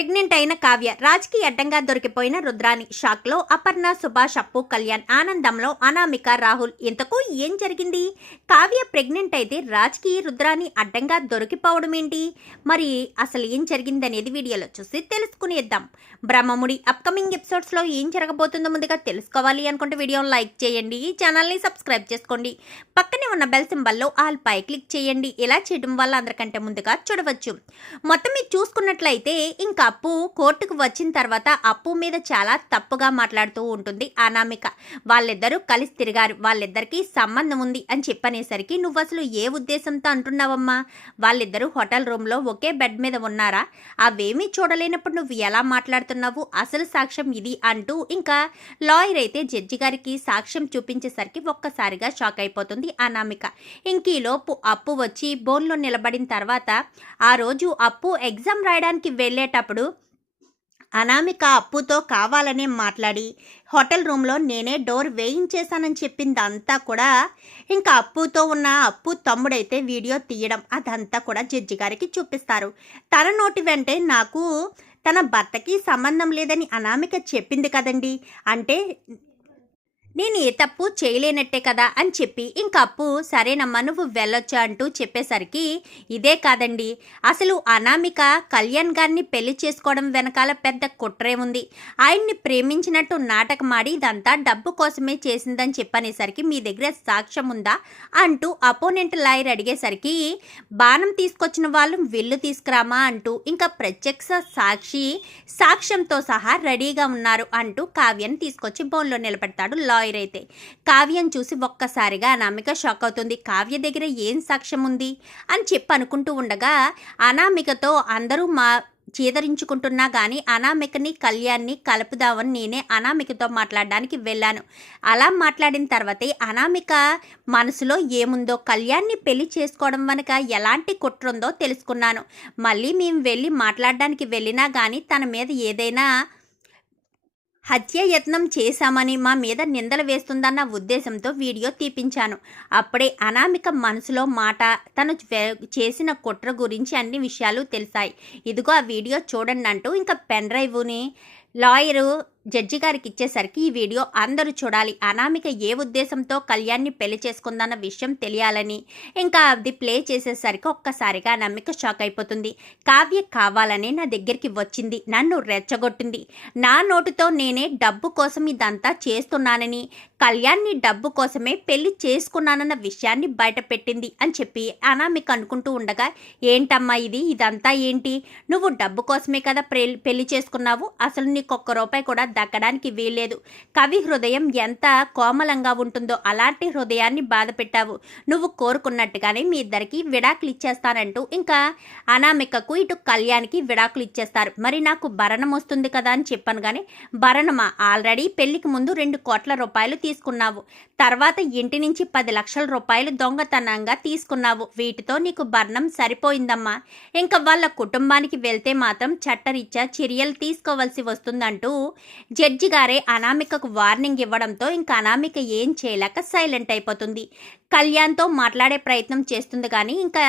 Pregnant అయిన కావ్య రాజ్కి అడ్డంగా దొరికిపోయిన రుద్రాని షాక్లో అపర్ణ సుభాష్ అప్పు కళ్యాణ్ ఆనందంలో అనామిక రాహుల్. ఇంతకు ఏం జరిగింది? కావ్య ప్రెగ్నెంట్ అయితే రాజ్కి రుద్రాని అడ్డంగా దొరికిపోవడం ఏంటి? మరి అసలు ఏం జరిగింది అనేది వీడియోలో చూసి తెలుసుకునేద్దాం. బ్రహ్మముడి అప్కమింగ్ ఎపిసోడ్స్లో ఏం జరగబోతుందో ముందుగా తెలుసుకోవాలి అనుకుంటే వీడియోని లైక్ చేయండి ఈ ఛానల్ని సబ్స్క్రైబ్ చేసుకోండి. పక్కనే ఉన్న బెల్ సింబల్లో ఆల్ పై క్లిక్ చేయండి. ఇలా చేయడం వల్ల అందరికంటే ముందుగా చూడవచ్చు. మొత్తం మీరు చూసుకున్నట్లయితే ఇంకా అప్పు కోర్టుకు వచ్చిన తర్వాత అప్పు మీద చాలా తప్పుగా మాట్లాడుతూ ఉంటుంది అనామిక. వాళ్ళిద్దరూ కలిసి తిరిగారు. వాళ్ళిద్దరికీ సంబంధం ఉంది అని చెప్పనేసరికి నువ్వు అసలు ఏ ఉద్దేశంతో అంటున్నావమ్మా? వాళ్ళిద్దరూ హోటల్ రూమ్లో ఒకే బెడ్ మీద ఉన్నారా? అవేమీ చూడలేనప్పుడు నువ్వు ఎలా మాట్లాడుతున్నావు? అసలు సాక్ష్యం ఇది అంటూ ఇంకా లాయర్ అయితే జడ్జి గారికి సాక్ష్యం చూపించేసరికి ఒక్కసారిగా షాక్ అయిపోతుంది అనామిక. ఇంకీలోపు అప్పు వచ్చి బోన్లో నిలబడిన తర్వాత ఆ రోజు అప్పు ఎగ్జామ్ రాయడానికి వెళ్ళేటప్పుడు అనామిక అప్పుతో కావాలనే మాట్లాడి హోటల్ రూమ్లో నేనే డోర్ వేయించేశానని చెప్పింది అంతా కూడా ఇంకా అప్పుతో ఉన్న అప్పు తమ్ముడైతే వీడియో తీయడం అదంతా కూడా జడ్జి గారికి చూపిస్తారు. తన నోటి వెంటే నాకు తన భర్తకి సంబంధం లేదని అనామిక చెప్పింది కదండి. అంటే నేను ఏ తప్పు చేయలేనట్టే కదా అని చెప్పి ఇంకా అప్పు సరేనమ్మా నువ్వు వెళ్ళొచ్చు అంటూ చెప్పేసరికి ఇదే కాదండి. అసలు అనామిక కళ్యాణ్ గారిని పెళ్ళి చేసుకోవడం వెనకాల పెద్ద కుట్రే ఉంది. ఆయన్ని ప్రేమించినట్టు నాటకమాడి ఇదంతా డబ్బు కోసమే చేసిందని చెప్పనేసరికి మీ దగ్గర సాక్ష్యం ఉందా? అంటూ అపోనెంట్ లాయర్ అడిగేసరికి బాణం తీసుకొచ్చిన వాళ్ళు విల్లు తీసుకురామా? అంటూ ఇంకా ప్రత్యక్ష సాక్షి సాక్ష్యంతో సహా రెడీగా ఉన్నారు అంటూ కావ్యాన్ని తీసుకొచ్చి బోన్లో నిలబెడతాడు లాయర్ అయితే కావ్యం చూసి ఒక్కసారిగా అనామిక షాక్ అవుతుంది. కావ్య దగ్గర ఏం సాక్ష్యం ఉంది? అని చెప్పి అనుకుంటూ ఉండగా అనామికతో అందరూ మా చీదరించుకుంటున్నా కానీ అనామికని కళ్యాణ్ని కలుపుదామని నేనే అనామికతో మాట్లాడడానికి వెళ్ళాను. అలా మాట్లాడిన తర్వాతే అనామిక మనసులో ఏముందో కళ్యాణ్ని పెళ్ళి చేసుకోవడం వెనక ఎలాంటి కుట్రుందో తెలుసుకున్నాను. మళ్ళీ మేము వెళ్ళి మాట్లాడడానికి వెళ్ళినా కానీ తన మీద ఏదైనా హత్యయత్నం చేశామని మా మీద నిందలు వేస్తుందన్న ఉద్దేశంతో వీడియో తీపించాను. అప్పుడే అనామిక మనసులో మాట తను చేసిన కుట్ర గురించి అన్ని విషయాలు తెలిసాయి. ఇదిగో ఆ వీడియో చూడండి అంటూ ఇంకా పెన్ డ్రైవ్ని లాయరు జడ్జి గారికి ఇచ్చేసరికి ఈ వీడియో అందరూ చూడాలి. అనామిక ఏ ఉద్దేశంతో కళ్యాణ్ని పెళ్ళి చేసుకుందన్న విషయం తెలియాలని ఇంకా అది ప్లే చేసేసరికి ఒక్కసారిగా అనామిక షాక్ అయిపోతుంది. కావ్య కావాలని నా దగ్గరికి వచ్చింది. నన్ను రెచ్చగొట్టింది. నా నోటితో నేనే డబ్బు కోసం ఇదంతా చేస్తున్నానని కళ్యాణ్ని డబ్బు కోసమే పెళ్ళి చేసుకున్నానన్న విషయాన్ని బయటపెట్టింది అని చెప్పి అనామిక అనుకుంటూ ఉండగా ఏంటమ్మా ఇది? ఇదంతా ఏంటి? నువ్వు డబ్బు కోసమే కదా పెళ్ళి చేసుకున్నావు. అసలు నీకు ఒక్క రూపాయి కూడా దక్కడానికి వీల్లేదు. కవి హృదయం ఎంత కోమలంగా ఉంటుందో అలాంటి హృదయాన్ని బాధ పెట్టావు నువ్వు కోరుకున్నట్టుగానే మీ ఇద్దరికి విడాకులు ఇచ్చేస్తానంటూ ఇంకా అనామికకు ఇటు కళ్యాణ్కి విడాకులు ఇచ్చేస్తారు. మరి నాకు భరణం వస్తుంది కదా అని చెప్పాను కానీ భరణమా ఆల్రెడీ పెళ్ళికి ముందు రెండు కోట్ల రూపాయలు తీసుకున్నావు. తర్వాత ఇంటి నుంచి పది లక్షల రూపాయలు దొంగతనంగా తీసుకున్నావు. వీటితో నీకు భరణం సరిపోయిందమ్మా. ఇంకా వాళ్ళ కుటుంబానికి వెళ్తే మాత్రం చట్టరీత్యా చర్యలు తీసుకోవాల్సి వస్తుందంటూ జడ్జి గారే అనామికకు వార్నింగ్ ఇవ్వడంతో ఇంకా అనామిక ఏం చేయలేక సైలెంట్ అయిపోతుంది. కళ్యాణ్తో మాట్లాడే ప్రయత్నం చేస్తుంది కానీ ఇంకా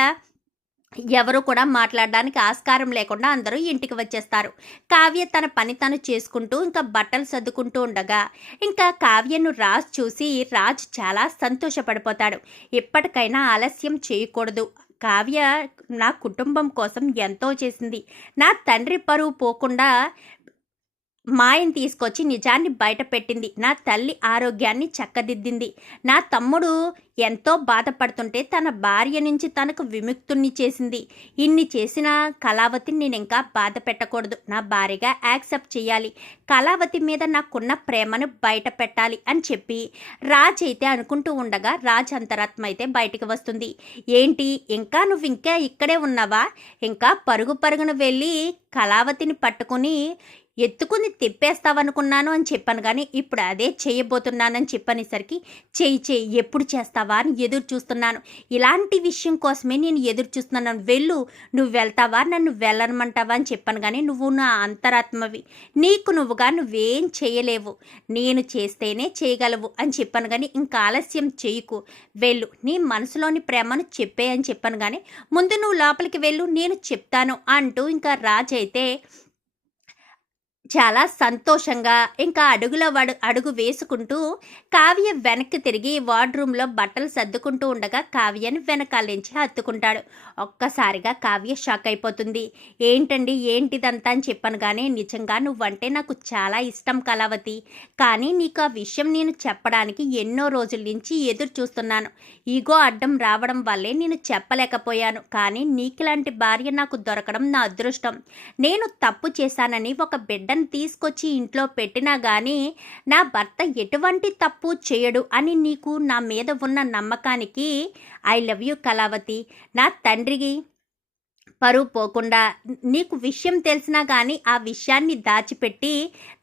ఎవరు కూడా మాట్లాడడానికి ఆస్కారం లేకుండా అందరూ ఇంటికి వచ్చేస్తారు. కావ్య తన పని తను చేసుకుంటూ ఇంకా బట్టలు సర్దుకుంటూ ఉండగా ఇంకా కావ్యను రాజ్ చూసి రాజ్ చాలా సంతోషపడిపోతాడు. ఎప్పటికైనా ఆలస్యం చేయకూడదు. కావ్య నా కుటుంబం కోసం ఎంతో చేసింది. నా తండ్రి పరువు పోకుండా మాయని తీసుకొచ్చి నిజాన్ని బయటపెట్టింది నా తల్లి ఆరోగ్యాన్ని చక్కదిద్దింది. నా తమ్ముడు ఎంతో బాధపడుతుంటే తన భార్య నుంచి తనకు విముక్తుణ్ణి చేసింది. ఇన్ని చేసిన కళావతిని నేను ఇంకా బాధ పెట్టకూడదు. నా భార్యగా యాక్సెప్ట్ చేయాలి. కళావతి మీద నాకున్న ప్రేమను బయట పెట్టాలి అని చెప్పి రాజ్ అయితే అనుకుంటూ ఉండగా రాజ్ అంతరాత్మ అయితే బయటికి వస్తుంది. ఏంటి? ఇంకా నువ్వు ఇంకా ఇక్కడే ఉన్నావా? ఇంకా పరుగు పరుగున వెళ్ళి కళావతిని పట్టుకుని ఎత్తుకుని తిప్పేస్తావనుకున్నాను అని చెప్పాను కానీ ఇప్పుడు అదే చేయబోతున్నానని చెప్పనేసరికి చేయి చేయి ఎప్పుడు చేస్తావా అని ఎదురు చూస్తున్నాను. ఇలాంటి విషయం కోసమే నేను ఎదురు చూస్తున్నాను. వెళ్ళు నువ్వు వెళ్తావా? నన్ను వెళ్ళనమంటావా అని చెప్పాను కానీ నువ్వు నా అంతరాత్మవి. నీకు నువ్వుగా నువ్వేం చేయలేవు. నేను చేస్తేనే చేయగలవు అని చెప్పాను కానీ ఇంకా ఆలస్యం చేయకు వెళ్ళు నీ మనసులోని ప్రేమను చెప్పే అని చెప్పాను కానీ ముందు నువ్వు లోపలికి వెళ్ళు నేను చెప్తాను అంటూ ఇంకా రాజైతే అయితే చాలా సంతోషంగా ఇంకా అడుగుల వడు అడుగు వేసుకుంటూ కావ్య వెనక్కి తిరిగి వార్డ్రూమ్లో బట్టలు సర్దుకుంటూ ఉండగా కావ్యని వెనకాల నుంచి హత్తుకుంటాడు. ఒక్కసారిగా కావ్య షాక్ అయిపోతుంది. ఏంటండి ఏంటిదంతా అని చెప్పాను కానీ నిజంగా నువ్వంటే నాకు చాలా ఇష్టం కళావతి. కానీ నీకు ఆ విషయం నేను చెప్పడానికి ఎన్నో రోజుల నుంచి ఎదురు చూస్తున్నాను. ఈగో అడ్డం రావడం వల్లే నేను చెప్పలేకపోయాను. కానీ నీకులాంటి భార్య నాకు దొరకడం నా అదృష్టం. నేను తప్పు చేశానని ఒక బిడ్డ బిడ్డను తీసుకొచ్చి ఇంట్లో పెట్టినా కానీ నా భర్త ఎటువంటి తప్పు చేయడు అని నీకు నా మీద ఉన్న నమ్మకానికి ఐ లవ్ యూ కళావతి నా తండ్రికి పరువు పోకుండా నీకు విషయం తెలిసినా కానీ ఆ విషయాన్ని దాచిపెట్టి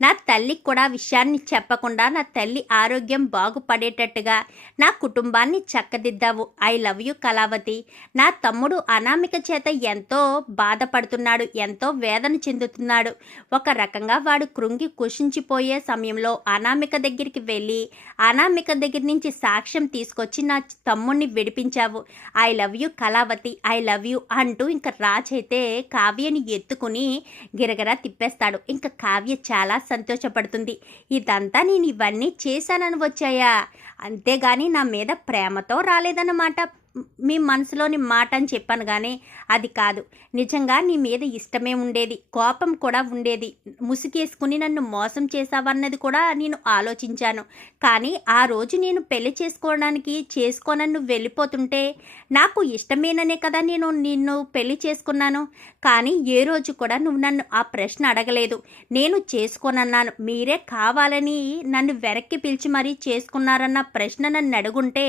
నా తల్లికి కూడా విషయాన్ని చెప్పకుండా నా తల్లి ఆరోగ్యం బాగుపడేటట్టుగా నా కుటుంబాన్ని చక్కదిద్దావు. I love you Kalavathi. నా తమ్ముడు అనామిక చేత ఎంతో బాధపడుతున్నాడు ఎంతో వేదన చెందుతున్నాడు. ఒక రకంగా వాడు కృంగి కుషించిపోయే సమయంలో అనామిక దగ్గరికి వెళ్ళి అనామిక దగ్గర నుంచి సాక్ష్యం తీసుకొచ్చి నా తమ్ముడిని విడిపించావు. I love you Kalavathi. I love you అంటూ ఇంకా రాజ్ అయితే కావ్యని ఎత్తుకుని గిరగిరా తిప్పేస్తాడు. ఇంకా కావ్య చాలా సంతోషపడుతుంది. ఇదంతా నేను ఇవన్నీ చేశానని వచ్చాయా అంతేగాని నా మీద ప్రేమతో రాలేదన్నమాట. మీ మనసులోని మాట అని చెప్పాను కానీ అది కాదు. నిజంగా నీ మీద ఇష్టమే ఉండేది. కోపం కూడా ఉండేది. ముసుగేసుకుని నన్ను మోసం చేసావన్నది కూడా నేను ఆలోచించాను. కానీ ఆ రోజు నేను పెళ్ళి చేసుకోవడానికి చేసుకోనన్ను వెళ్ళిపోతుంటే నాకు ఇష్టమేననే కదా నేను నిన్ను పెళ్ళి చేసుకున్నాను. కానీ ఏ రోజు కూడా నువ్వు నన్ను ఆ ప్రశ్న అడగలేదు. నేను చేసుకోనన్నాను. మీరే కావాలని నన్ను వెనక్కి పిలిచి మరీ చేసుకున్నారన్న ప్రశ్న నన్ను అడుగుంటే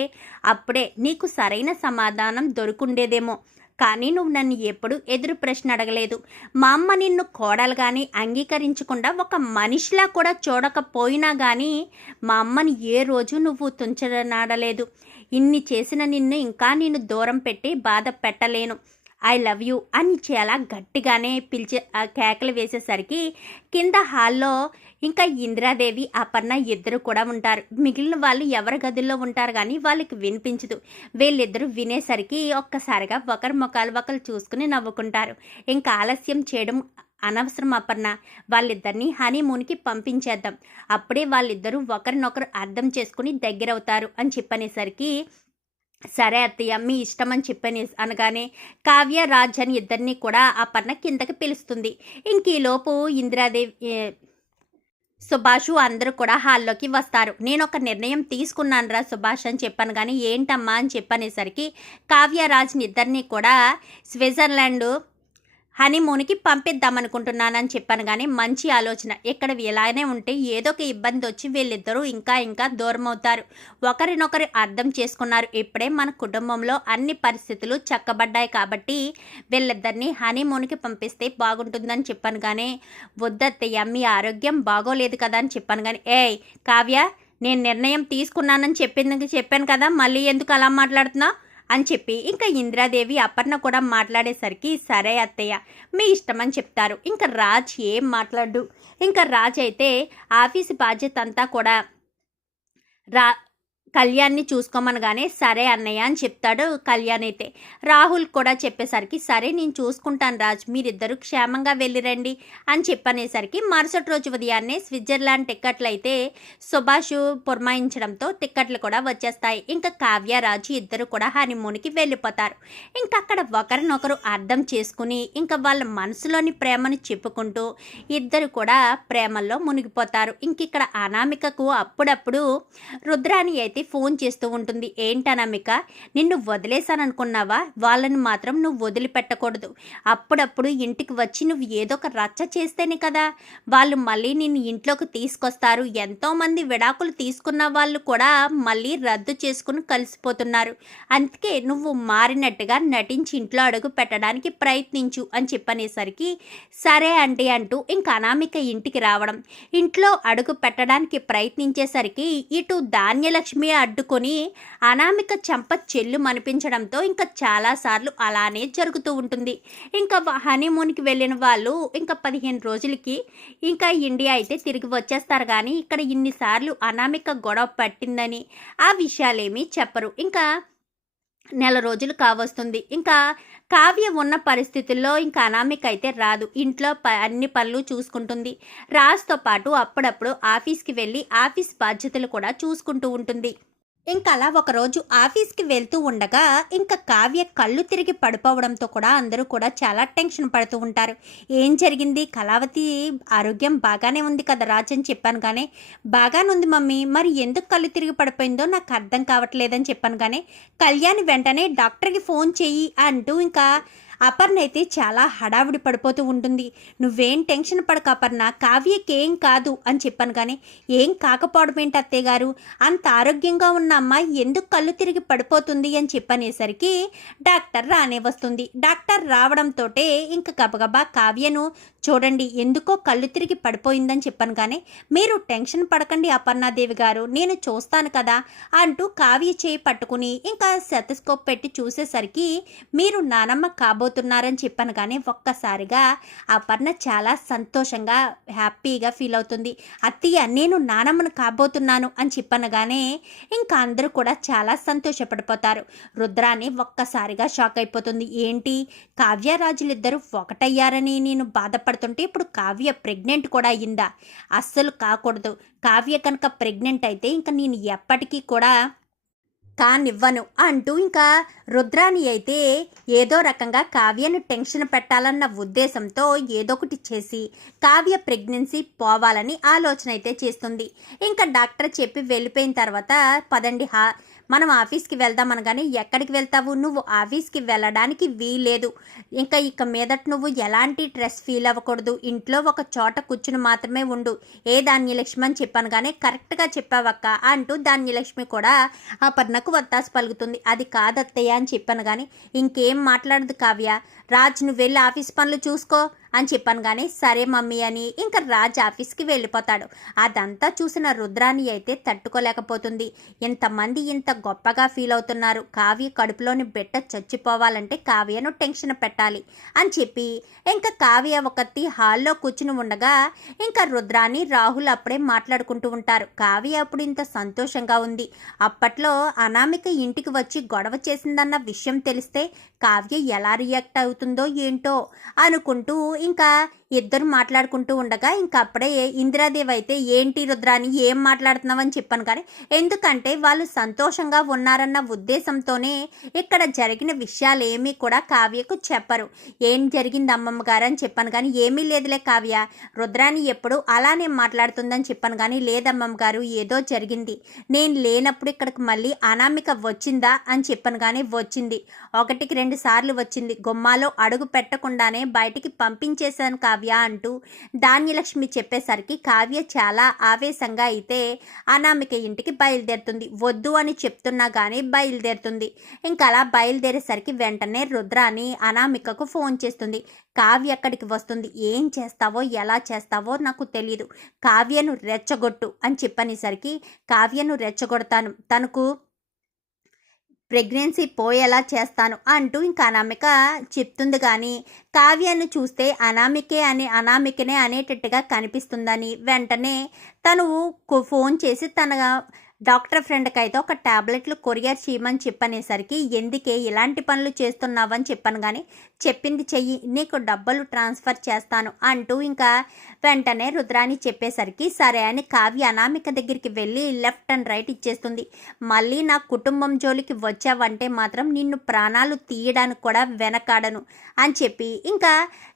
అప్పుడే నీకు సరైన సమాధానం దొరుకుండేదేమో. కానీ నువ్వు నన్ను ఎప్పుడు ఎదురు ప్రశ్న అడగలేదు. మా అమ్మ నిన్ను కోడలు కానీ అంగీకరించకుండా ఒక మనిషిలా కూడా చూడకపోయినా కానీ మా అమ్మని ఏ రోజు నువ్వు తుంచనాడలేదు ఇన్ని చేసిన నిన్ను ఇంకా నేను దూరం పెట్టి బాధ పెట్టలేను. ఐ లవ్ యూ అని చాలా గట్టిగానే పిలిచే కేకలు వేసేసరికి కింద హాల్లో ఇంకా ఇందిరాదేవి అపర్ణ ఇద్దరు కూడా ఉంటారు. మిగిలిన వాళ్ళు ఎవరి గదుల్లో ఉంటారు కానీ వాళ్ళకి వినిపించదు. వీళ్ళిద్దరూ వినేసరికి ఒక్కసారిగా ఒకరి ముఖాలు ఒకరు చూసుకుని నవ్వుకుంటారు. ఇంకా ఆలస్యం చేయడం అనవసరం అపర్ణ. వాళ్ళిద్దరిని హనీమూన్కి పంపించేద్దాం. అప్పుడే వాళ్ళిద్దరూ ఒకరినొకరు అర్థం చేసుకుని దగ్గరవుతారు అని చెప్పనేసరికి సరే అత్తయ్య మీ ఇష్టం అని చెప్పని అనగానే కావ్య రాజ్ అని ఇద్దరిని కూడా ఆ పన్న కిందకి పిలుస్తుంది. ఇంక ఈలోపు ఇందిరాదేవి సుభాషు అందరూ కూడా హాల్లోకి వస్తారు. నేను ఒక నిర్ణయం తీసుకున్నాను రా సుభాష్ అని చెప్పాను కానీ ఏంటమ్మా అని చెప్పనేసరికి కావ్యరాజ్ని ఇద్దరిని కూడా స్విట్జర్లాండ్ హనీమూన్కి పంపిద్దామనుకుంటున్నానని చెప్పాను కానీ మంచి ఆలోచన. ఇక్కడ ఇలానే ఉంటే ఏదో ఒక ఇబ్బంది వచ్చి వీళ్ళిద్దరూ ఇంకా ఇంకా దూరం అవుతారు ఒకరినొకరు అర్థం చేసుకున్నారు. ఇప్పుడే మన కుటుంబంలో అన్ని పరిస్థితులు చక్కబడ్డాయి కాబట్టి వీళ్ళిద్దరిని హనీమూన్కి పంపిస్తే బాగుంటుందని చెప్పాను కానీ వద్దత్తయ్య మీ ఆరోగ్యం బాగోలేదు కదా అని చెప్పాను కానీ ఏయ్ కావ్య నేను నిర్ణయం తీసుకున్నానని చెప్పింది చెప్పాను కదా మళ్ళీ ఎందుకు అలా మాట్లాడుతున్నావు? అని చెప్పి ఇంకా ఇందిరాదేవి అపర్ణ కూడా మాట్లాడేసరికి సరే అత్తయ్య మీ ఇష్టం అని చెప్తారు. ఇంకా రాజ్ ఏం మాట్లాడు ఇంకా రాజ్ అయితే ఆఫీస్ బాధ్యత అంతా కూడా రా కళ్యాణ్ని చూసుకోమనగానే సరే అన్నయ్య అని చెప్తాడు కళ్యాణ్ అయితే. రాహుల్ కూడా చెప్పేసరికి సరే నేను చూసుకుంటాను రాజ్ మీరిద్దరూ క్షేమంగా వెళ్ళిరండి అని చెప్పనేసరికి మరుసటి రోజు ఉదయాన్నే స్విట్జర్లాండ్ టిక్కెట్లు అయితే సుభాష్ పురమాయించడంతో టిక్కెట్లు కూడా వచ్చేస్తాయి. ఇంకా కావ్య రాజు ఇద్దరు కూడా హనీమూన్కి వెళ్ళిపోతారు. ఇంకా అక్కడ ఒకరినొకరు అర్థం చేసుకుని ఇంకా వాళ్ళ మనసులోని ప్రేమను చెప్పుకుంటూ ఇద్దరు కూడా ప్రేమల్లో మునిగిపోతారు. ఇంక ఇక్కడ అనామికకు అప్పుడప్పుడు రుద్రాని అయితే ఫోన్ చేస్తూ ఉంటుంది. ఏంటనమిక నిన్ను వదిలేశాననుకున్నావా? వాళ్ళని మాత్రం నువ్వు వదిలిపెట్టకూడదు. అప్పుడప్పుడు ఇంటికి వచ్చి నువ్వు ఏదో ఒక రచ్చ చేస్తేనే కదా. వాళ్ళు మళ్ళీ నిన్ను ఇంట్లోకి తీసుకొస్తారు. ఎంతోమంది విడాకులు తీసుకున్న వాళ్ళు కూడా మళ్ళీ రద్దు చేసుకుని కలిసిపోతున్నారు. అందుకే నువ్వు మారినట్టుగా నటించి ఇంట్లో అడుగు పెట్టడానికి ప్రయత్నించు అని చెప్పనేసరికి సరే అండి అంటూ ఇంకా అనామిక ఇంటికి రావడం. ఇంట్లో అడుగు పెట్టడానికి ప్రయత్నించేసరికి ఇటు ధాన్యలక్ష్మి అడ్డుకొని అనామిక చెంప చెల్లు మనిపించడంతో ఇంకా చాలాసార్లు అలానే జరుగుతూ ఉంటుంది. ఇంకా హనీమూన్కి వెళ్ళిన వాళ్ళు ఇంకా పదిహేను రోజులకి ఇంకా ఇండియా అయితే తిరిగి వచ్చేస్తారు. కానీ ఇక్కడ ఇన్నిసార్లు అనామిక గొడవ పట్టిందని ఆ విషయాలేమీ చెప్పరు. ఇంకా నెల రోజులు కావస్తుంది. ఇంకా కావ్య ఉన్న పరిస్థితుల్లో ఇంకా అనామిక అయితే రాదు. ఇంట్లో ప అన్ని పనులు చూసుకుంటుంది. రాజ్తో పాటు అప్పుడప్పుడు ఆఫీస్కి వెళ్ళి ఆఫీస్ బాధ్యతలు కూడా చూసుకుంటూ ఉంటుంది. అలా ఒకరోజు ఆఫీస్కి వెళ్తూ ఉండగా ఇంకా కావ్య కళ్ళు తిరిగి పడిపోవడంతో కూడా అందరూ కూడా చాలా టెన్షన్ పడుతూ ఉంటారు. ఏం జరిగింది? కళావతి ఆరోగ్యం బాగానే ఉంది కదా రాజ్ అని చెప్పాను కానీ బాగానే ఉంది మమ్మీ. మరి ఎందుకు కళ్ళు తిరిగి పడిపోయిందో నాకు అర్థం కావట్లేదని చెప్పాను కానీ కళ్యాణ్ వెంటనే డాక్టర్కి ఫోన్ చెయ్యి అంటూ ఇంకా అపర్ణ అయితే చాలా హడావిడి పడిపోతూ ఉంటుంది. నువ్వేం టెన్షన్ పడక అపర్ణ కావ్యకేం కాదు అని చెప్పాను కానీ ఏం కాకపోవడం ఏంటి అత్తయ్య గారు? అంత ఆరోగ్యంగా ఉన్న అమ్మాయి ఎందుకు కళ్ళు తిరిగి పడిపోతుంది? అని చెప్పనేసరికి డాక్టర్ రానే వస్తుంది. డాక్టర్ రావడంతో ఇంకా గబగబా కావ్యను చూడండి ఎందుకో కళ్ళు తిరిగి పడిపోయిందని చెప్పాను కానీ మీరు టెన్షన్ పడకండి అపర్ణాదేవి గారు నేను చూస్తాను కదా అంటూ కావ్య చేయి పట్టుకుని ఇంకా సెతస్కోప్ పెట్టి చూసేసరికి మీరు నానమ్మ కాబోతున్నారని చెప్పాను కానీ ఒక్కసారిగా అపర్ణ చాలా సంతోషంగా హ్యాపీగా ఫీల్ అవుతుంది. అత్తయ్య నేను నానమ్మను కాబోతున్నాను అని చెప్పనగానే ఇంకా అందరూ కూడా చాలా సంతోషపడిపోతారు. రుద్రాని ఒక్కసారిగా షాక్ అయిపోతుంది. ఏంటి? కావ్యరాజులిద్దరూ ఒకటయ్యారని నేను బాధపడుతుంటే ఇప్పుడు కావ్య ప్రెగ్నెంట్ కూడా అయ్యిందా? అస్సలు కాకూడదు. కావ్య కనుక ప్రెగ్నెంట్ అయితే ఇంకా నేను ఎప్పటికీ కూడా కానివ్వను అంటూ ఇంకా రుద్రాని అయితే ఏదో రకంగా కావ్యను టెన్షన్ పెట్టాలన్న ఉద్దేశంతో ఏదో ఒకటి చేసి కావ్య ప్రెగ్నెన్సీ పోవాలని ఆలోచన అయితే చేస్తుంది. ఇంకా డాక్టర్ చెప్పి వెళ్ళిపోయిన తర్వాత పదండి హా మనం ఆఫీస్కి వెళ్దాం అనగానే ఎక్కడికి వెళ్తావు? నువ్వు ఆఫీస్కి వెళ్ళడానికి వీలేదు ఇంకా ఇక మీదట నువ్వు ఎలాంటి స్ట్రెస్ ఫీల్ అవ్వకూడదు. ఇంట్లో ఒక చోట కూర్చుని మాత్రమే ఉండు. ఏ ధాన్యలక్ష్మి అని చెప్పాను కానీ కరెక్ట్గా చెప్పావక్క అంటూ ధాన్యలక్ష్మి కూడా ఆ పర్ణకు వత్తాసు పలుకుతుంది. అది కాదత్తయ్య అని చెప్పాను కానీ ఇంకేం మాట్లాడదు కావ్య. రాజ్ నువ్వు వెళ్ళి ఆఫీస్ పనులు చూసుకో. అని చెప్పాను కానీ సరే మమ్మీ అని ఇంకా రాజ్ ఆఫీస్కి వెళ్ళిపోతాడు. అదంతా చూసిన రుద్రాని అయితే తట్టుకోలేకపోతుంది. ఇంతమంది ఇంత గొప్పగా ఫీల్ అవుతున్నారు. కావ్య కడుపులోని బిడ్డ చచ్చిపోవాలంటే కావ్యను టెన్షన్ పెట్టాలి అని చెప్పి ఇంకా కావ్య ఒకటి హాల్లో కూర్చుని ఉండగా ఇంకా రుద్రాని రాహుల్ అప్పుడే మాట్లాడుకుంటూ ఉంటారు. కావ్య అప్పుడు ఇంత సంతోషంగా ఉంది. అప్పట్లో అనామిక ఇంటికి వచ్చి గొడవ చేసిందన్న విషయం తెలిస్తే కావ్య ఎలా రియాక్ట్ అవుతుందో ఏంటో అనుకుంటూ ఇంకా ఇద్దరు మాట్లాడుకుంటూ ఉండగా ఇంకా అప్పుడే ఇందిరాదేవి అయితే ఏంటి రుద్రాని ఏం మాట్లాడుతున్నావు? అని చెప్పాను. కానీ ఎందుకంటే వాళ్ళు సంతోషంగా ఉన్నారన్న ఉద్దేశంతోనే ఇక్కడ జరిగిన విషయాలు ఏమీ కూడా కావ్యకు చెప్పరు. ఏం జరిగింది అమ్మమ్మ గారు? అని చెప్పాను. కానీ ఏమీ లేదులే కావ్య. రుద్రాని ఎప్పుడు అలానే మాట్లాడుతుందని చెప్పాను. కానీ లేదమ్మమ్మ గారు ఏదో జరిగింది. నేను లేనప్పుడు ఇక్కడికి మళ్ళీ అనామిక వచ్చిందా? అని చెప్పాను. కానీ వచ్చింది. ఒకటికి రెండు సార్లు వచ్చింది. గుమ్మాలో అడుగు పెట్టకుండానే బయటికి పంపించేశాను కావ్య. కావ్య అంటూ ధాన్యలక్ష్మి చెప్పేసరికి కావ్య చాలా ఆవేశంగా అయితే అనామిక ఇంటికి బయలుదేరుతుంది. వద్దు అని చెప్తున్నా కానీ బయలుదేరుతుంది. ఇంకా అలా బయలుదేరేసరికి వెంటనే రుద్రాని అనామికకు ఫోన్ చేస్తుంది. కావ్య అక్కడికి వస్తుంది. ఏం చేస్తావో ఎలా చేస్తావో నాకు తెలియదు కావ్యను రెచ్చగొట్టు అని చెప్పనేసరికి కావ్యను రెచ్చగొడతాను. తనకు ప్రెగ్నెన్సీ పోయేలా చేస్తాను అంటూ ఇంకా అనామిక చెప్తుంది కానీ కావ్యాన్ని చూస్తే అనామికే అని అనామికనే అనేటట్టుగా కనిపిస్తుందని వెంటనే తను ఫోన్ చేసి తన డాక్టర్ ఫ్రెండ్కి అయితే ఒక టాబ్లెట్లు కొరియర్ చేయమని చెప్పనేసరికి ఎందుకే ఇలాంటి పనులు చేస్తున్నావని చెప్పాను కానీ చెప్పింది చెయ్యి నీకు డబ్బులు ట్రాన్స్ఫర్ చేస్తాను అంటూ ఇంకా వెంటనే రుద్రాని చెప్పేసరికి సరే అని కావ్య అనామిక దగ్గరికి వెళ్ళి లెఫ్ట్ అండ్ రైట్ ఇచ్చేస్తుంది. మళ్ళీ నా కుటుంబం జోలికి వచ్చావంటే మాత్రం నిన్ను ప్రాణాలు తీయడానికి కూడా వెనకాడను అని చెప్పి ఇంకా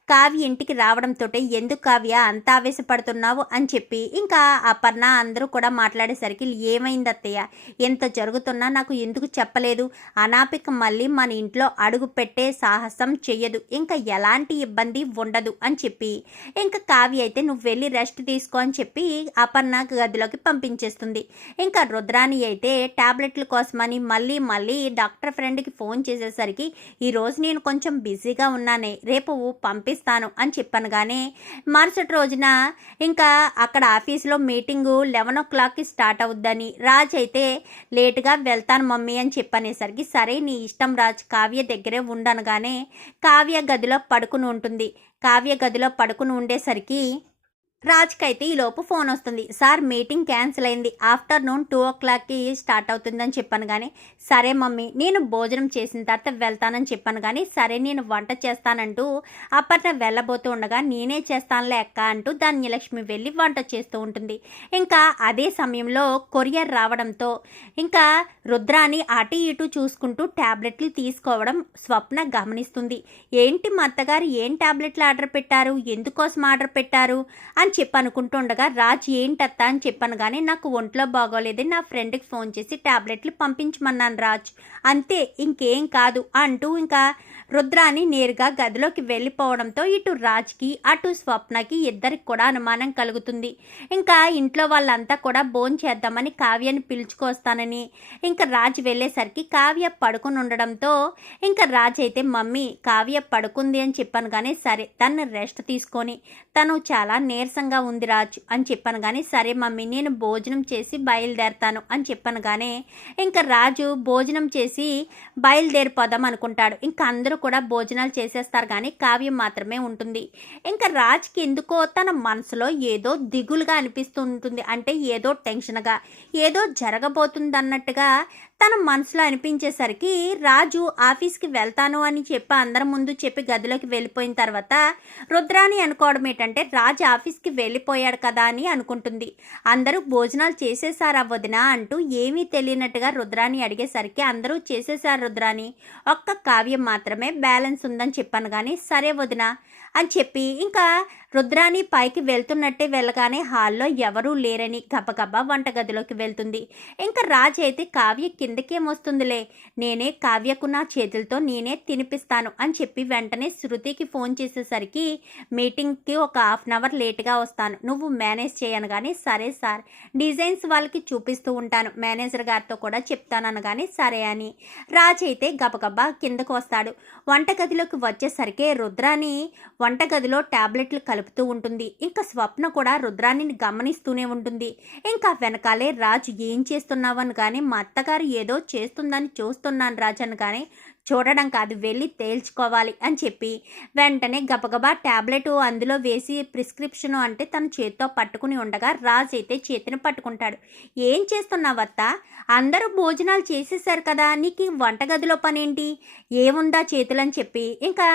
కావ్య ఇంటికి రావడంతో ఎందుకు కావ్య అంత ఆవేశపడుతున్నావు? అని చెప్పి ఇంకా అపర్ణ అందరూ కూడా మాట్లాడేసరికి ఏమైంది అత్తయ్య? ఎంత జరుగుతున్నా నాకు ఎందుకు చెప్పలేదు? అనాపిక మళ్ళీ మన ఇంట్లో అడుగు పెట్టే సాహసం చెయ్యదు. ఇంకా ఎలాంటి ఇబ్బంది ఉండదు అని చెప్పి ఇంకా కావ్య అయితే నువ్వు వెళ్ళి రెస్ట్ తీసుకో అని చెప్పి అపర్ణ గదిలోకి పంపించేస్తుంది. ఇంకా రుద్రాణి అయితే టాబ్లెట్ల కోసమని మళ్ళీ మళ్ళీ డాక్టర్ ఫ్రెండ్కి ఫోన్ చేసేసరికి ఈరోజు నేను కొంచెం బిజీగా ఉన్నానే. రేపు పంపి పంపిస్తాను అని చెప్పాను కానీ మరుసటి రోజున ఇంకా అక్కడ ఆఫీస్లో మీటింగు లెవెన్ ఓ క్లాక్కి స్టార్ట్ అవుద్దని రాజ్ అయితే లేటుగా వెళ్తాను మమ్మీ అని చెప్పనేసరికి సరే నీ ఇష్టం రాజ్ కావ్య దగ్గరే ఉండనుగానే కావ్య గదిలో పడుకుని ఉంటుంది. కావ్య గదిలో పడుకుని ఉండేసరికి రాజ్కి అయితే ఈలోపు ఫోన్ వస్తుంది. సార్ మీటింగ్ క్యాన్సిల్ అయింది. ఆఫ్టర్నూన్ టూ ఓ క్లాక్కి స్టార్ట్ అవుతుందని చెప్పాను కానీ సరే మమ్మీ నేను భోజనం చేసిన తర్వాత వెళ్తానని చెప్పాను కానీ సరే నేను వంట చేస్తానంటూ అప్పట్న వెళ్ళబోతూ ఉండగా నేనే చేస్తానులే అక్క అంటూ ధాన్యలక్ష్మి వెళ్ళి వంట చేస్తూ ఉంటుంది. ఇంకా అదే సమయంలో కొరియర్ రావడంతో ఇంకా రుద్రాని అటు ఇటు చూసుకుంటూ ట్యాబ్లెట్లు తీసుకోవడం స్వప్న గమనిస్తుంది. ఏంటి మా అత్తగారు ఏం ట్యాబ్లెట్లు ఆర్డర్ పెట్టారు? ఎందుకోసం ఆర్డర్ పెట్టారు? అని చెప్పి అనుకుంటుండగా రాజ్ ఏంటత్తా? అని చెప్పాను. కానీ నాకు ఒంట్లో బాగోలేదని నా ఫ్రెండ్కి ఫోన్ చేసి ట్యాబ్లెట్లు పంపించమన్నాను రాజ్. అంతే ఇంకేం కాదు అంటూ ఇంకా రుద్రాని నేరుగా గదిలోకి వెళ్ళిపోవడంతో ఇటు రాజ్కి అటు స్వప్నకి ఇద్దరికి కూడా అనుమానం కలుగుతుంది. ఇంకా ఇంట్లో వాళ్ళంతా కూడా బోన్ చేద్దామని కావ్యని పిలుచుకొస్తానని. ఇంకా రాజ్ వెళ్ళేసరికి కావ్య పడుకుని ఉండడంతో ఇంకా రాజ్ అయితే మమ్మీ కావ్య పడుకుంది అని చెప్పాను కానీ సరే తను రెస్ట్ తీసుకొని తను చాలా నీరసంగా ఉంది రాజు అని చెప్పాను కానీ సరే మమ్మీ నేను భోజనం చేసి బయలుదేరతాను అని చెప్పాను కానీ ఇంకా రాజు భోజనం చేసి బయలుదేరిపోదాం అనుకుంటాడు. ఇంకా అందరూ కూడా భోజనాలు చేసేస్తారు కానీ కావ్యం మాత్రమే ఉంటుంది. ఇంకా రాజ్కి ఎందుకో తన మనసులో ఏదో దిగులుగా అనిపిస్తూ ఉంటుంది. అంటే ఏదో టెన్షన్గా ఏదో జరగబోతుందన్నట్టుగా తన మనసులో అనిపించేసరికి రాజు ఆఫీస్కి వెళ్తాను అని చెప్పి అందరి ముందు చెప్పి గదిలోకి వెళ్ళిపోయిన తర్వాత రుద్రాని అనుకోవడం ఏంటంటే రాజు ఆఫీస్కి వెళ్ళిపోయాడు కదా అని అనుకుంటుంది. అందరూ భోజనాలు చేసేసారా వదిన అంటూ ఏమీ తెలియనట్టుగా రుద్రాని అడిగేసరికి అందరూ చేసేసారు రుద్రాని ఒక్క కావ్యం మాత్రమే బ్యాలెన్స్ ఉందని చెప్పాను కానీ సరే వదిన అని చెప్పి ఇంకా రుద్రాణి పైకి వెళ్తున్నట్టే వెళ్ళగానే హాల్లో ఎవరూ లేరని గబగబా వంటగదిలోకి వెళ్తుంది. ఇంకా రాజ్ అయితే కావ్య కిందకేమొస్తుందిలే నేనే కావ్యకు నా చేతులతో నేనే తినిపిస్తాను అని చెప్పి వెంటనే శృతికి ఫోన్ చేసేసరికి మీటింగ్కి ఒక హాఫ్ అన్ అవర్ లేట్గా వస్తాను. నువ్వు మేనేజ్ చేయను కానీ సరే సార్. డిజైన్స్ వాళ్ళకి చూపిస్తూ ఉంటాను. మేనేజర్ గారితో కూడా చెప్తాను అనగానే సరే అని. రాజ్ అయితే గబగబా కిందకు వస్తాడు. వంటగదిలోకి వచ్చేసరికి రుద్రాని వంటగదిలో టాబ్లెట్లు కలుపుతూ ఉంటుంది. ఇంకా స్వప్న కూడా రుద్రాణిని గమనిస్తూనే ఉంటుంది. ఇంకా వెనకాలే రాజు ఏం చేస్తున్నావని కానీ మా అత్తగారు ఏదో చేస్తుందని చూస్తున్నాను రాజు అని కానీ చూడడం కాదు వెళ్ళి తేల్చుకోవాలి అని చెప్పి వెంటనే గబగబా ట్యాబ్లెట్ అందులో వేసి ప్రిస్క్రిప్షన్ అంటే తన చేతితో పట్టుకుని ఉండగా రాజు అయితే చేతిని పట్టుకుంటాడు. ఏం చేస్తున్నావత్త అందరూ భోజనాలు చేసేసారు కదా నీకు వంటగదిలో పనేంటి? ఏముందా చేతులని చెప్పి? ఇంకా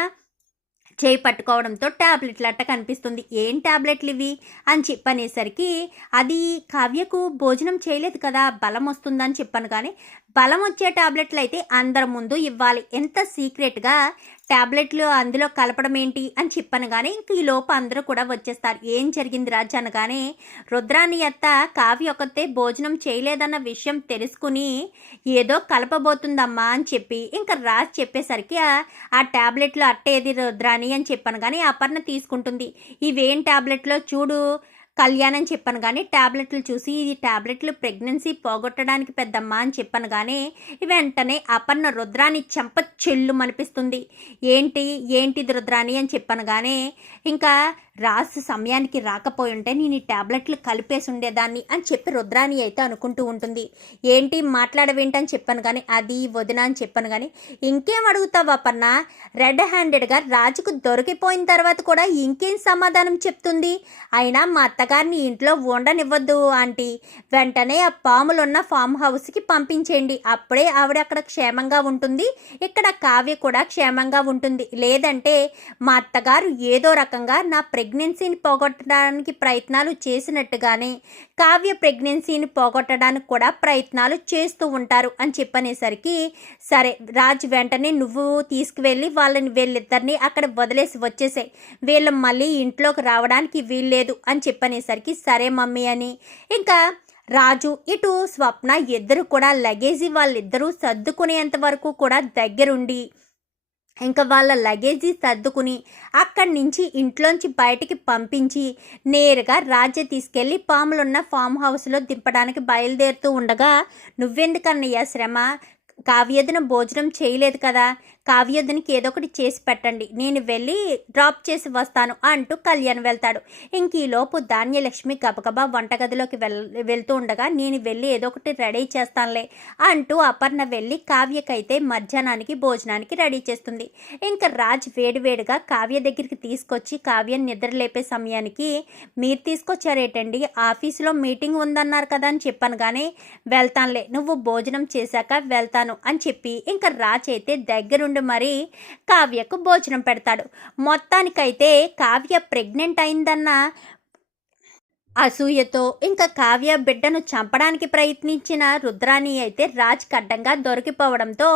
చేయి పట్టుకోవడంతో ట్యాబ్లెట్లు అట్ట కనిపిస్తుంది. ఏం ట్యాబ్లెట్లు ఇవి? అని చెప్పనేసరికి అది కావ్యకు భోజనం చేయలేదు కదా బలం వస్తుందని చెప్పాను కానీ బలం వచ్చే టాబ్లెట్లు అయితే అందరి ముందు ఇవ్వాలి. ఎంత సీక్రెట్గా టాబ్లెట్లు అందులో కలపడం ఏంటి అని చెప్పను కానీ ఇంక ఈ లోపు అందరూ కూడా వచ్చేస్తారు. ఏం జరిగింది రాజు అనగానే రుద్రాని అత్త కావ్య ఒకతే భోజనం చేయలేదన్న విషయం తెలుసుకుని ఏదో కలపబోతుందమ్మా అని చెప్పి ఇంకా రాజు చెప్పేసరికి ఆ టాబ్లెట్లు అట్టేది రుద్రాని అని చెప్పాను కానీ అపర్ణ తీసుకుంటుంది. ఇవేం టాబ్లెట్లో? చూడు కళ్యాణం అని చెప్పాను కానీ ట్యాబ్లెట్లు చూసి ఇది ట్యాబ్లెట్లు ప్రెగ్నెన్సీ పోగొట్టడానికి పెద్దమ్మ అని చెప్పాను కానీ వెంటనే అపర్ణ రుద్రాని చెంప చెల్లు అనిపిస్తుంది ఏంటి? ఏంటిది రుద్రాని అని చెప్పాను కానీ ఇంకా రాసు సమయానికి రాకపోయి ఉంటే నేను ఈ ట్యాబ్లెట్లు కలిపేసి ఉండేదాన్ని అని చెప్పి రుద్రాని అయితే అనుకుంటూ ఉంటుంది. ఏంటి మాట్లాడవేంటని చెప్పాను కానీ అది వదిన అని చెప్పాను కానీ ఇంకేం అడుగుతావా పన్న రెడ్ హ్యాండెడ్గా రాజుకు దొరికిపోయిన తర్వాత కూడా ఇంకేం సమాధానం చెప్తుంది? అయినా మా అత్తగారిని ఇంట్లో ఉండనివ్వద్దు ఆంటీ. వెంటనే ఆ పాములున్న ఫామ్ హౌస్కి పంపించేయండి. అప్పుడే ఆవిడ అక్కడ క్షేమంగా ఉంటుంది. ఇక్కడ కావ్య కూడా క్షేమంగా ఉంటుంది. లేదంటే మా అత్తగారు ఏదో రకంగా నా ప్రెగ్నెన్సీని పోగొట్టడానికి ప్రయత్నాలు చేసినట్టుగానే కావ్య ప్రెగ్నెన్సీని పోగొట్టడానికి కూడా ప్రయత్నాలు చేస్తూ ఉంటారు అని చెప్పనేసరికి సరే రాజ్ వెంటనే నువ్వు తీసుకువెళ్ళి వాళ్ళని వీళ్ళిద్దరిని అక్కడ వదిలేసి వచ్చేసాయి. వీళ్ళు మళ్ళీ ఇంట్లోకి రావడానికి వీల్లేదు అని చెప్పనేసరికి సరే మమ్మీ అని. ఇంకా రాజు ఇటు స్వప్న ఇద్దరు కూడా లగేజీ వాళ్ళిద్దరూ సర్దుకునేంత వరకు కూడా దగ్గరుండి ఇంకా వాళ్ళ లగేజీ సర్దుకుని అక్కడి నుంచి ఇంట్లోంచి బయటికి పంపించి నేరుగా రాజ్య తీసుకెళ్ళి పాములున్న ఫామ్ హౌస్లో దింపడానికి బయలుదేరుతూ ఉండగా నువ్వెందుకన్నయ్యా శ్రమ? కావ్యదిన భోజనం చేయలేదు కదా? కావ్యోధనికి ఏదో ఒకటి చేసి పెట్టండి. నేను వెళ్ళి డ్రాప్ చేసి వస్తాను అంటూ కళ్యాణ్ వెళ్తాడు. ఇంక ఈలోపు ధాన్యలక్ష్మి గబగబా వంటగదిలోకి వెళ్ వెళ్తూ ఉండగా నేను వెళ్ళి ఏదో ఒకటి రెడీ చేస్తానులే అంటూ అపర్ణ వెళ్ళి కావ్యకైతే మధ్యాహ్నానికి భోజనానికి రెడీ చేస్తుంది. ఇంకా రాజ్ వేడివేడిగా కావ్య దగ్గరికి తీసుకొచ్చి కావ్యం నిద్ర లేపే సమయానికి మీరు తీసుకొచ్చారేటండి? ఆఫీసులో మీటింగ్ ఉందన్నారు కదా అని చెప్పాను కానీ వెళ్తానులే. నువ్వు భోజనం చేశాక వెళ్తాను అని చెప్పి ఇంకా రాజ్ అయితే దగ్గరుండి మరి కావ్యకు భోజనం పెడతాడు. మొత్తానికైతే కావ్య ప్రెగ్నెంట్ అయిందన్న అసూయతో ఇంకా కావ్య బిడ్డను చంపడానికి ప్రయత్నించిన రుద్రాణి అయితే రాజ్ కడ్డంగా దొరికిపోవడంతో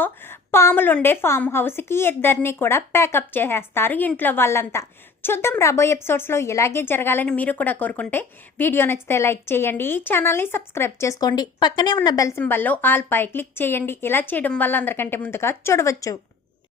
పాములుండే ఫామ్ హౌస్కి ఇద్దరిని కూడా ప్యాకప్ చేసేస్తారు ఇంట్లో వాళ్ళంతా. చూద్దాం రాబోయే ఎపిసోడ్స్లో ఇలాగే జరగాలని మీరు కూడా కోరుకుంటే వీడియో నచ్చితే లైక్ చేయండి ఛానల్ని సబ్స్క్రైబ్ చేసుకోండి. పక్కనే ఉన్న బెల్ సింబల్లో ఆల్ పై క్లిక్ చేయండి. ఇలా చేయడం వల్ల అందరికంటే ముందుగా చూడవచ్చు.